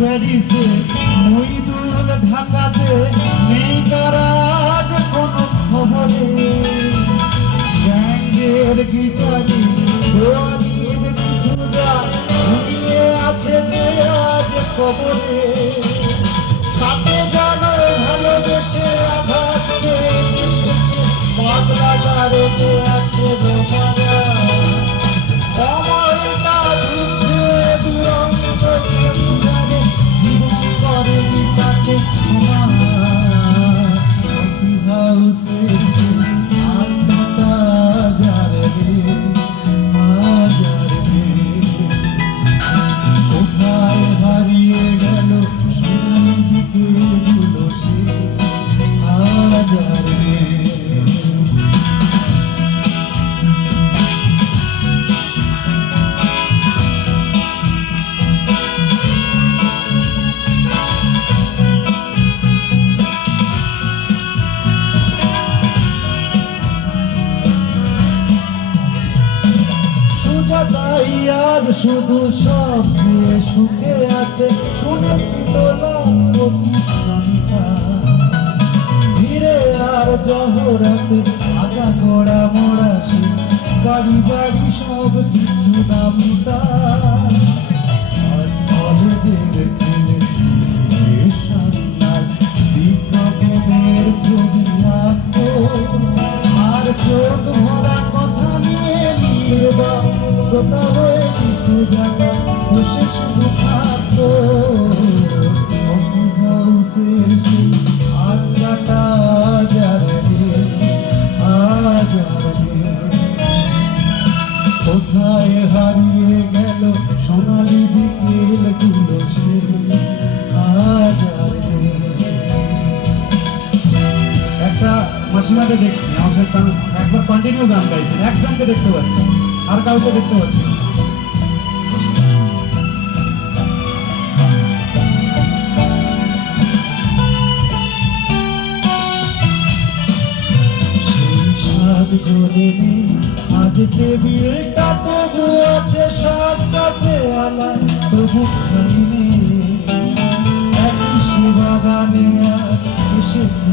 প্যারিসে মইদুল ঢাকাতে নেই কারাজ আজ শুধু সব নিয়ে সুখে আছে, শুনেছি তোলা ধীরে আর জহরাতে আগা গোড়া মোড়া গাড়ি বাড়ি সব কিছু দামি তার। শ্রোতা হয়ে কিছু রে, কোথায় হারিয়ে সোনালি বিকেলগুলো সে আজারে একটা মাসিমাকে দেখছি আমার একবার কন্টিনিউ গান গাইছেন একজনকে দেখতে পাচ্ছি। আর কাউকে দেখতে পাচ্ছি আজ টেবিলটা তবু আছে, সাতটা পেয়ালা তবু খালি নেই। একই সে বাগানে আজ এসেছে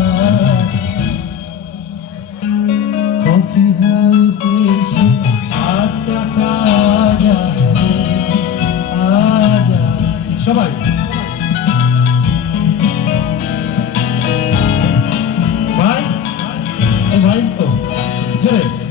time. Oh.